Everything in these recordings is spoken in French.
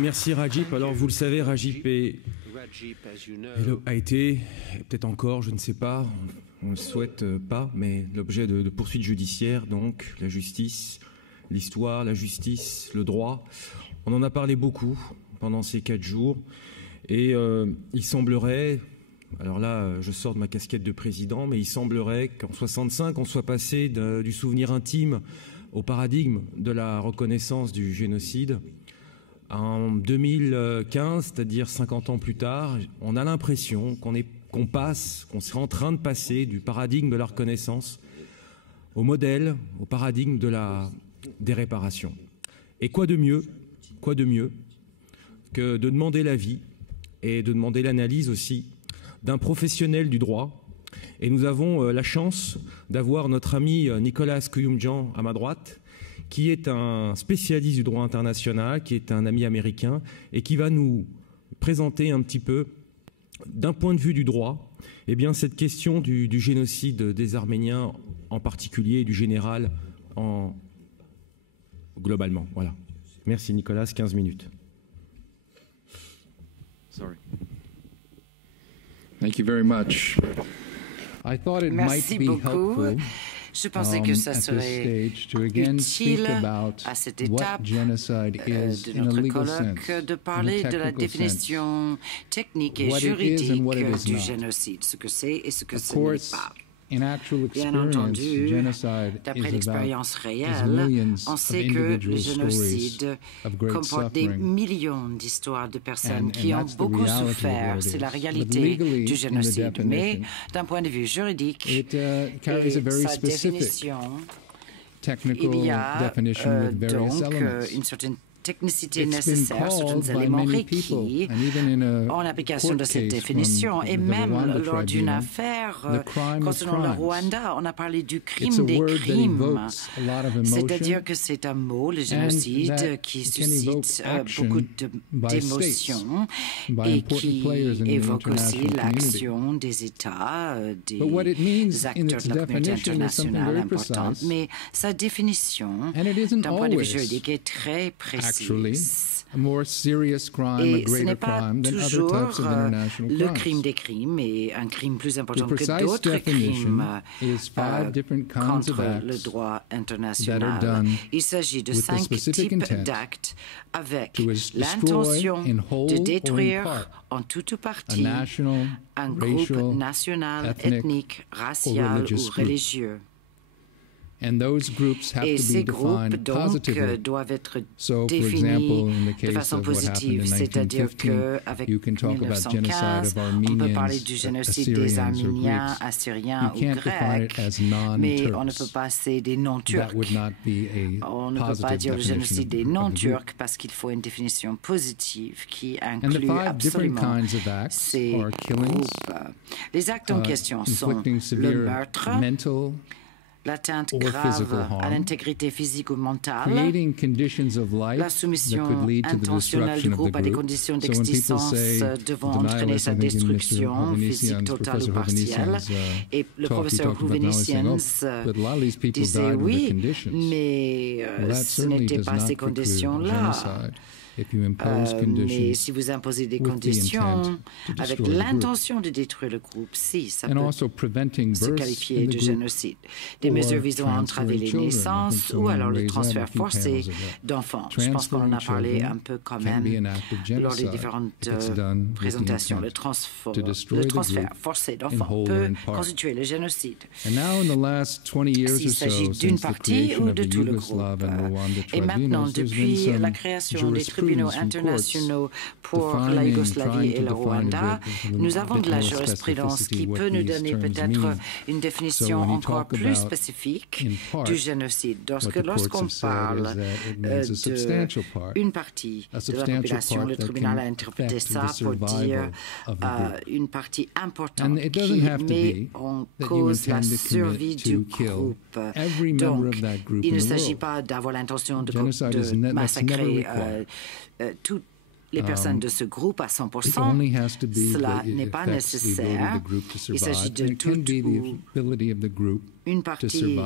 Merci Rajib. Alors vous le savez, Rajib a été, peut-être encore, je ne sais pas, on ne le souhaite pas, mais l'objet de poursuites judiciaires, donc la justice, l'histoire, la justice, le droit. On en a parlé beaucoup pendant ces 4 jours et il semblerait, alors là je sors de ma casquette de président, mais il semblerait qu'en 65 on soit passé du souvenir intime au paradigme de la reconnaissance du génocide. En 2015, c'est-à-dire 50 ans plus tard, on a l'impression qu'on serait en train de passer du paradigme de la reconnaissance au modèle, au paradigme des réparations. Et quoi de mieux que de demander l'avis et de demander l'analyse aussi d'un professionnel du droit. Et nous avons la chance d'avoir notre ami Nicolas Kouyoumdjian à ma droite, qui est un spécialiste du droit international, qui est un ami américain, et qui va nous présenter un petit peu, d'un point de vue du droit, eh bien, cette question du génocide des Arméniens en particulier, et du général globalement. Voilà. Merci Nicolas, 15 minutes. Sorry. Thank you very much. I thought it Merci might be beaucoup. helpful Je pensais que ça serait utile à cette étape de notre colloque de parler de la définition technique et juridique du génocide, ce que c'est et ce que ce n'est pas. Bien entendu, d'après l'expérience réelle, on sait que le génocide comporte des millions d'histoires de personnes qui ont beaucoup souffert. C'est la réalité du génocide. Mais d'un point de vue juridique, et sa définition, il y a donc une certaine technicité nécessaire, certains éléments requis en application de cette définition. Et même lors d'une affaire concernant le Rwanda, on a parlé du crime des crimes. C'est-à-dire que c'est un mot, le génocide, qui suscite beaucoup d'émotions et qui évoque aussi l'action des États, des acteurs de la communauté internationale importante. Mais sa définition, d'un point de vue juridique, est très précise. Et ce n'est pas toujours le crime des crimes et un crime plus important que d'autres crimes contre le droit international. Il s'agit de 5 types d'actes avec l'intention de détruire en tout ou partie un groupe national, ethnique, racial ou religieux. Et ces groupes, donc, doivent être définis de façon positive, c'est-à-dire qu'avec 1915, on peut parler du génocide des Arméniens, Assyriens ou Grecs, mais on ne peut pas passer des non-Turcs. On ne peut pas dire le génocide des non-Turcs parce qu'il faut une définition positive qui inclut absolument ces groupes. Les actes en question sont le meurtre, l'atteinte grave à l'intégrité physique ou mentale, la soumission intentionnelle du groupe à des conditions d'existence devant entraîner sa destruction physique totale ou partielle. Et le professeur Houvenisians disait oui, mais ce n'était pas ces conditions-là. Mais si vous imposez des conditions avec l'intention de détruire le groupe, si, ça peut se qualifier de génocide. Des mesures visant à entraver les naissances ou alors le transfert forcé d'enfants. Je pense qu'on en a parlé un peu quand même lors des différentes présentations. Le transfert forcé d'enfants peut constituer le génocide. S'il s'agit d'une partie ou de tout le groupe. Et maintenant, depuis la création des tribunaux internationaux pour la Yougoslavie et le Rwanda, nous avons de la jurisprudence qui peut nous donner peut-être une définition encore plus spécifique du génocide. Lorsqu'on parle d'une partie de la population, le tribunal a interprété ça pour dire une partie importante qui met en cause la survie du groupe. Donc, il ne s'agit pas d'avoir l'intention de massacrer toutes les personnes de ce groupe à 100%. Cela n'est pas nécessaire. Il s'agit de toute ou une partie du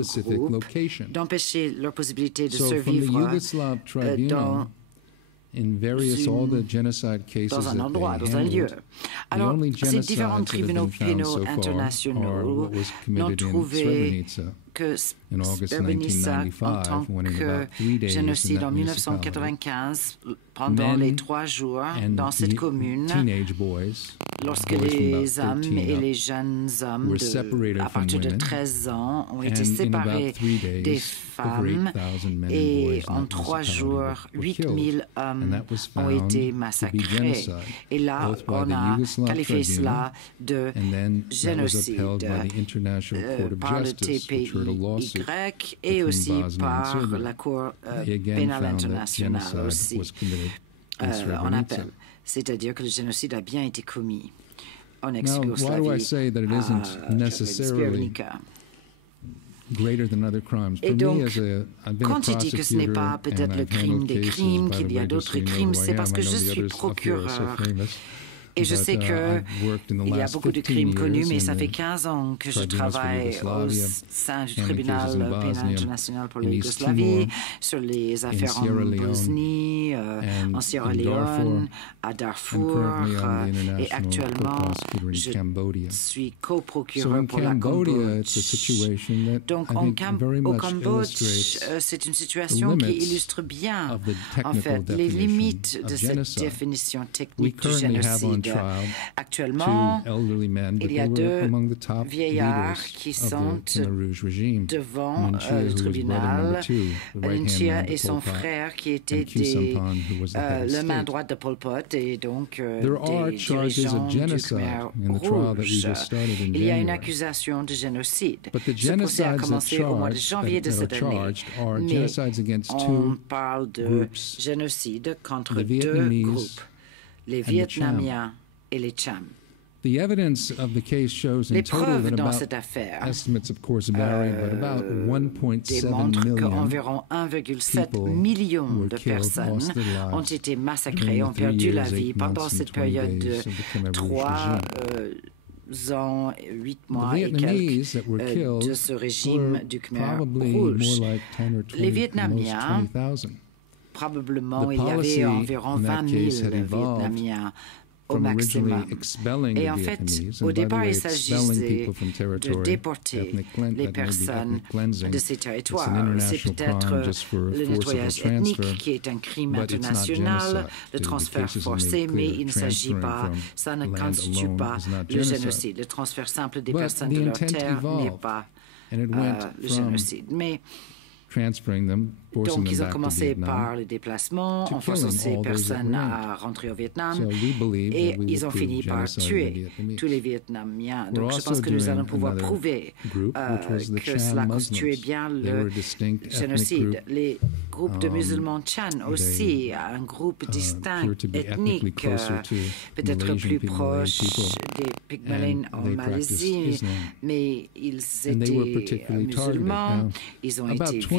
groupe d'empêcher leur possibilité de survivre dans dans un endroit, dans un lieu. Alors, ces différents tribunaux pénaux internationaux n'ont trouvé que Srebrenica en tant que génocide en 1995, pendant les 3 jours dans cette commune, lorsque les hommes et les jeunes hommes à partir de 13 ans ont été séparés des femmes et en 3 jours, 8000 hommes ont été massacrés. Et là, on a qualifié cela de génocide par le TPY et aussi par la Cour pénale internationale aussi en appel. C'est-à-dire que le génocide a bien été commis en ex-Yougoslavie à Srebrenica. Et donc, quand je dis que ce n'est pas peut-être le crime des crimes, qu'il y a d'autres crimes, c'est parce que je suis procureur. Et je sais qu'il y a beaucoup de crimes connus, mais ça fait 15 ans que je travaille au sein du tribunal pénal international pour la Yougoslavie, sur les affaires en Bosnie, en Sierra Leone, à Darfour, et actuellement, je suis co-procureur pour la Cambodge. Donc, au Cambodge, c'est une situation qui illustre bien, en fait, les limites de cette définition technique du génocide. Actuellement, il y a 2 vieillards qui sont devant le tribunal, Nchia et son frère qui étaient la main droite de Pol Pot et donc des dirigeants du Khmer Rouge. Il y a une accusation de génocide. Ce procès a commencé au mois de janvier de cette année, mais on parle de génocide contre 2 groupes, les Vietnamiens et les Cham. Les preuves dans cette affaire démontrent qu'environ 1 million de personnes ont été massacrées, ont perdu la vie pendant cette période de 3 ans, 8 mois et quelques de ce régime du Khmer Rouge. Les Vietnamiens, probablement il y avait environ 20 000 Vietnamiens au maximum. Et en fait, au départ, il s'agissait de déporter les personnes de ces territoires. C'est peut-être le nettoyage ethnique qui est un crime international, le transfert forcé, mais il ne s'agit pas, ça ne constitue pas le génocide. Le transfert simple des personnes de leur terre n'est pas le génocide. Mais donc, ils ont commencé par le déplacement, en forçant ces personnes à rentrer au Vietnam, et ils ont fini par tuer tous les Vietnamiens. Donc, je pense que nous allons pouvoir prouver que cela constituait bien le génocide. Les groupes de musulmans Chan aussi, un groupe distinct, ethnique, peut-être plus proche des Pygmaliens en Malaisie, mais ils étaient musulmans, ils ont été visés.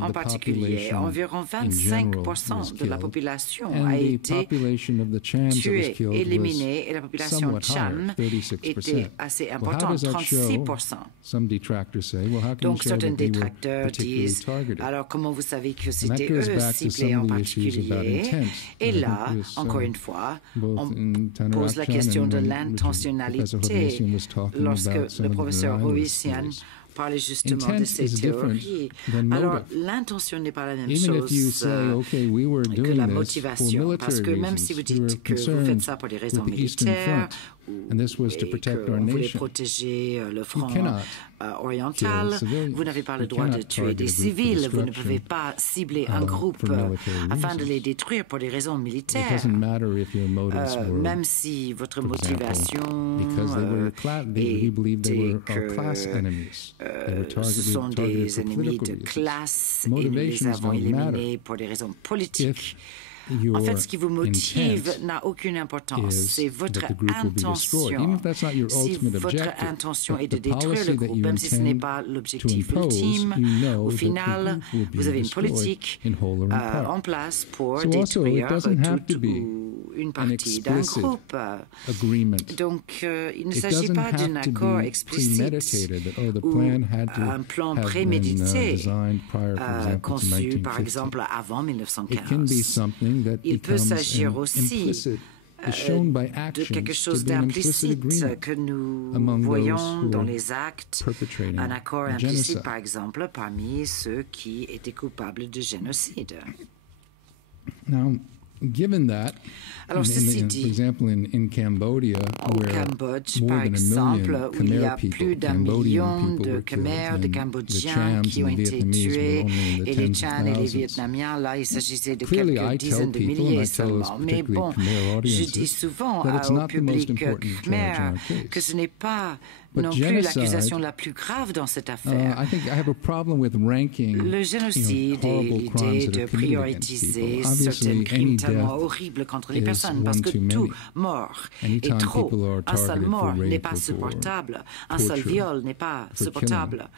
En particulier, environ 25% de la population a été tuée, éliminée, et la population Cham était assez importante, 36%. Donc, certains détracteurs disent, alors comment vous savez que c'était eux ciblés en particulier? Et là, encore une fois, on pose la question de l'intentionnalité. Lorsque le professeur Rovician parlait justement de ces théories. Alors, l'intention n'est pas la même chose que la motivation, parce que même si vous dites que vous faites ça pour des raisons militaires, et que vous voulez protéger le front oriental, vous n'avez pas le droit de tuer des civils, vous ne pouvez pas cibler un groupe afin de les détruire pour des raisons militaires, même si votre motivation était que ce sont des ennemis de classe et nous les avons éliminés pour des raisons politiques. En fait, ce qui vous motive n'a aucune importance. C'est votre intention. Si votre intention est de détruire le groupe, même si ce n'est pas l'objectif ultime, au final, vous avez une politique en place pour détruire toute ou une partie d'un groupe. Donc, il ne s'agit pas d'un accord explicite ou un plan prémédité conçu, par exemple, avant 1915. il peut s'agir aussi de quelque chose d'implicite que nous voyons dans les actes, un accord implicite par exemple parmi ceux qui étaient coupables de génocide. Alors, ceci dit, au Cambodge, par exemple, où il y a plus d'1 million de Khmers, de Cambodgiens qui ont été tués, et les Chams et les Vietnamiens, là, il s'agissait de quelques dizaines de milliers seulement. Mais bon, je dis souvent au public Khmer que ce n'est pas non plus l'accusation la plus grave dans cette affaire. Le génocide et l'idée de prioriser certains crimes tellement horribles contre les personnes, parce que tout mort est trop. Un seul mort n'est pas supportable. Un seul viol n'est pas supportable.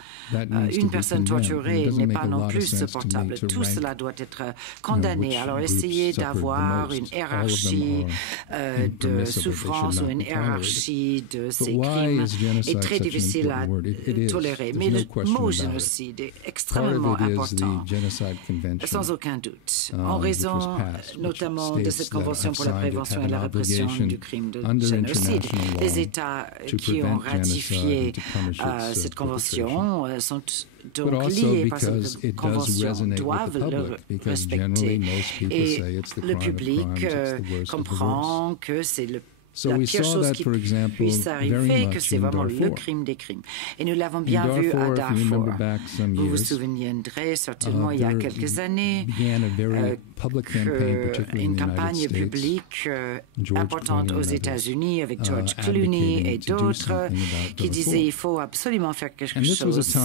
Une personne torturée n'est pas non plus supportable. Tout cela doit être condamné. Alors essayez d'avoir une hiérarchie de souffrance ou une hiérarchie de ces crimes est très difficile à tolérer. Mais le mot génocide est extrêmement important, sans aucun doute, en raison notamment de cette Convention pour la prévention et la répression du crime de génocide. Les États qui ont ratifié cette Convention sont donc liés par cette Convention, doivent le respecter. Et le public comprend que c'est la pire chose qui puisse arriver, que c'est vraiment le crime des crimes. Et nous l'avons bien vu à Darfour. Vous vous souviendrez certainement il y a quelques années une campagne publique importante aux États-Unis avec George Clooney et d'autres qui disaient il faut absolument faire quelque chose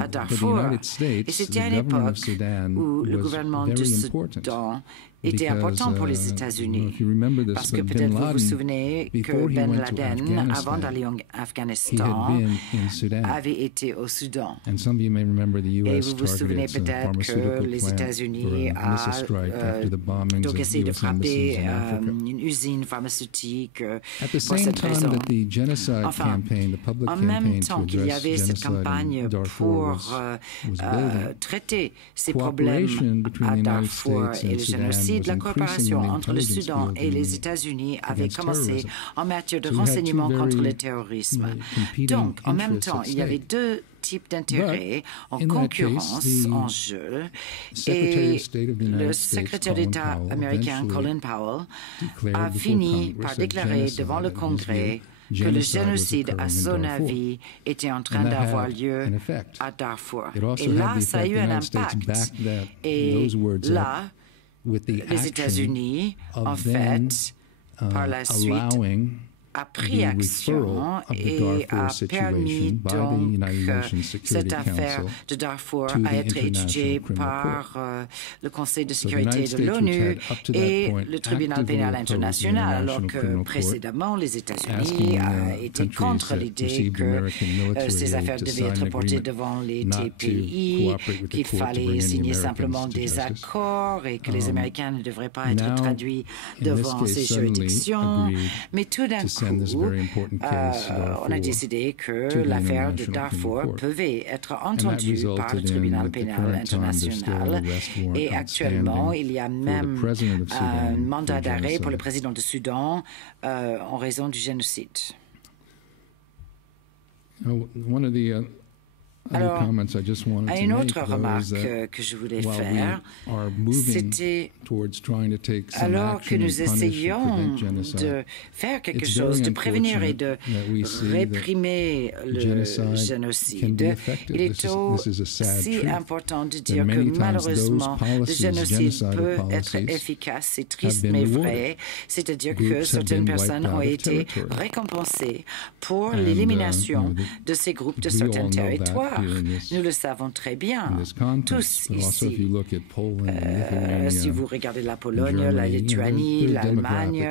à Darfour. Et c'était à une époque où le gouvernement du Soudan était important pour les États-Unis. Parce que peut-être vous vous souvenez que Ben Laden, avant d'aller en Afghanistan, avait été au Soudan. Et vous vous souvenez peut-être que les États-Unis ont donc essayé de frapper une usine pharmaceutique pour cette raison. Enfin, en même temps qu'il y avait cette campagne pour traiter ces problèmes à Darfour et le génocide, la coopération entre le Soudan et les États-Unis avait commencé en matière de renseignement contre le terrorisme. Donc, en même temps, il y avait deux types d'intérêts en concurrence en jeu et le secrétaire d'État américain Colin Powell a fini par déclarer devant le Congrès que le génocide, à son avis, était en train d'avoir lieu à Darfour. Et là, ça a eu un impact. Et là, les États-Unis, en fait, par la suite, a pris action et a permis donc cette affaire de Darfour à être étudiée par le Conseil de sécurité de l'ONU et le tribunal pénal international, alors que précédemment les États-Unis étaient contre l'idée que ces affaires devaient être portées devant les TPI, qu'il fallait signer simplement des accords et que les Américains ne devraient pas être traduits devant ces juridictions. Mais tout d'un coup, on a décidé que l'affaire de Darfour pouvait être entendue par le tribunal pénal international et actuellement il y a même un mandat d'arrêt pour le président du Soudan en raison du génocide. Alors, une autre remarque que je voulais faire, c'était alors que nous essayons de faire quelque chose, de prévenir et de réprimer le génocide, il est aussi important de dire que malheureusement, le génocide peut être efficace, c'est triste mais vrai, c'est-à-dire que certaines personnes ont été récompensées pour l'élimination de ces groupes de certains territoires. Nous le savons très bien, tous ici. Si vous regardez la Pologne, la Lituanie, l'Allemagne,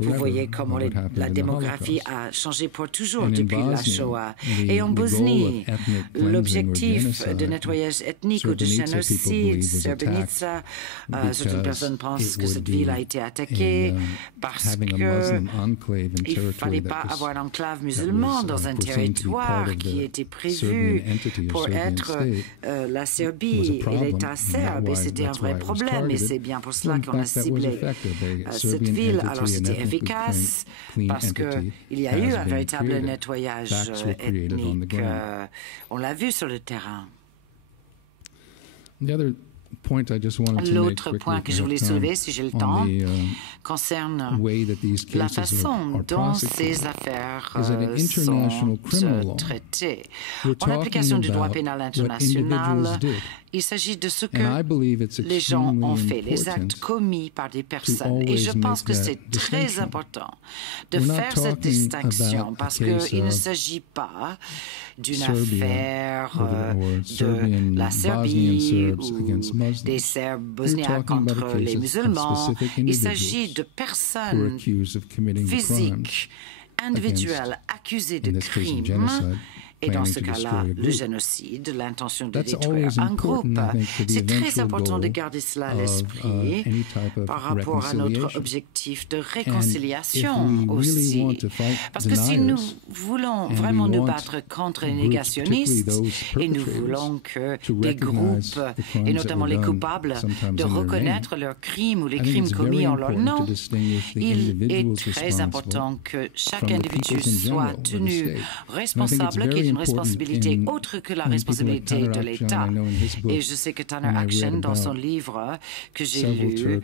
vous voyez comment la démographie a changé pour toujours depuis la Shoah. Et en Bosnie, l'objectif de nettoyage ethnique ou de génocide, Srebrenica, certaines personnes pensent que cette ville a été attaquée parce qu'il ne fallait pas avoir un enclave musulman dans un territoire qui était prévu reconnu pour être la Serbie et l'État serbe, et c'était un vrai problème, et c'est bien pour cela qu'on a ciblé cette ville. Alors c'était efficace parce qu'il y a eu un véritable nettoyage ethnique. On l'a vu sur le terrain. L'autre point que je voulais soulever, si j'ai le temps, concerne la façon dont ces affaires sont traitées. En application du droit pénal international, il s'agit de ce que les gens ont fait, les actes commis par des personnes. Et je pense que c'est très important de faire cette distinction parce qu'il ne s'agit pas d'une affaire de la Serbie ou des Serbes bosniaques contre les musulmans. Il s'agit de personnes physiques, individuelles, accusées de crimes. Et dans ce cas-là, le génocide, l'intention de détruire un groupe. C'est très important de garder cela à l'esprit par rapport à notre objectif de réconciliation aussi. Parce que si nous voulons vraiment nous battre contre les négationnistes et nous voulons que des groupes, et notamment les coupables, de reconnaître leurs crimes ou les crimes commis en leur nom, il est très important que chaque individu soit tenu responsable, qu'il y ait une responsabilité autre que la responsabilité de l'État. Et je sais que Tanner Action, dans son livre que j'ai lu,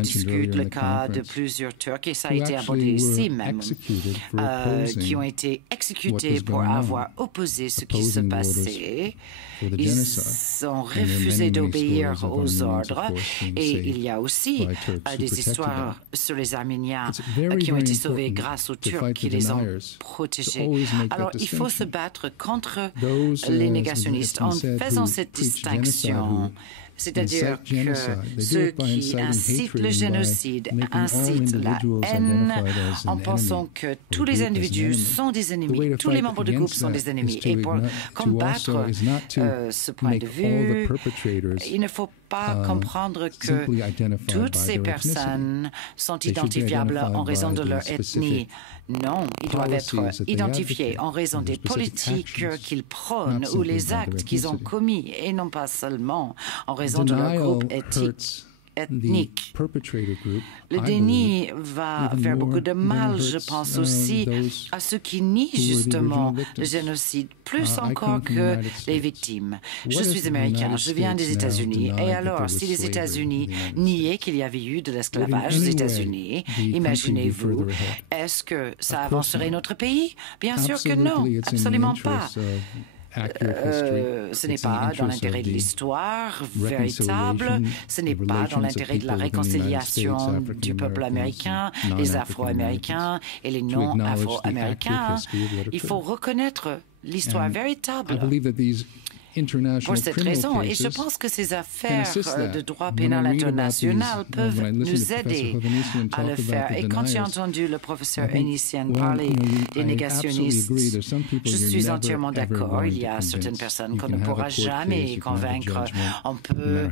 discute le cas de plusieurs Turcs, et ça a été abordé ici même, qui ont été exécutés pour avoir opposé ce qui se passait. Ils ont refusé d'obéir aux ordres. Et il y a aussi des histoires sur les Arméniens qui ont été sauvés grâce aux Turcs qui les ont protégés. Alors, il faut se battre contre les négationnistes en faisant cette distinction. C'est-à-dire que ceux qui incitent le génocide incitent la haine en pensant que tous les individus sont des ennemis, tous les membres du groupe sont des ennemis. Et pour combattre ce point de vue, il ne faut pas comprendre que toutes ces personnes sont identifiables en raison de leur ethnie. Non, ils doivent être identifiés en raison des politiques qu'ils prônent ou les actes qu'ils ont commis et non pas seulement en raison de leur groupe ethnique. Le déni va faire beaucoup de mal, je pense aussi, à ceux qui nient justement le génocide, plus encore que les victimes. Je suis américain, je viens des États-Unis, et alors, si les États-Unis niaient qu'il y avait eu de l'esclavage aux États-Unis, imaginez-vous, est-ce que ça avancerait notre pays? Bien sûr que non, absolument pas. Ce n'est pas dans l'intérêt de l'histoire véritable, ce n'est pas dans l'intérêt de la réconciliation du peuple américain, les Afro-Américains et les non-Afro-Américains. Il faut reconnaître l'histoire véritable. Pour cette raison, et je pense que ces affaires de droit pénal international peuvent nous aider à le faire. Et quand j'ai entendu le professeur Anissian parler des négationnistes, je suis entièrement d'accord. Il y a certaines personnes qu'on ne pourra jamais convaincre. On peut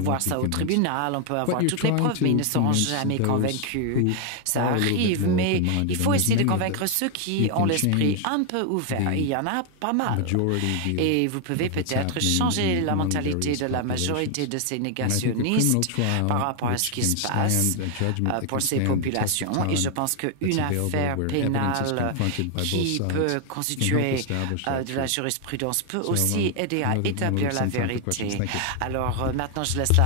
voir ça au tribunal, on peut avoir toutes les preuves, mais ils ne seront jamais convaincus. Ça arrive, mais il faut essayer de convaincre ceux qui ont l'esprit un peu ouvert. Il y en a pas mal. Et vous pouvez peut-être changer la mentalité de la majorité de ces négationnistes par rapport à ce qui se passe pour ces populations. Et je pense qu'une affaire pénale qui peut constituer de la jurisprudence peut aussi aider à établir la vérité. Alors maintenant, je laisse la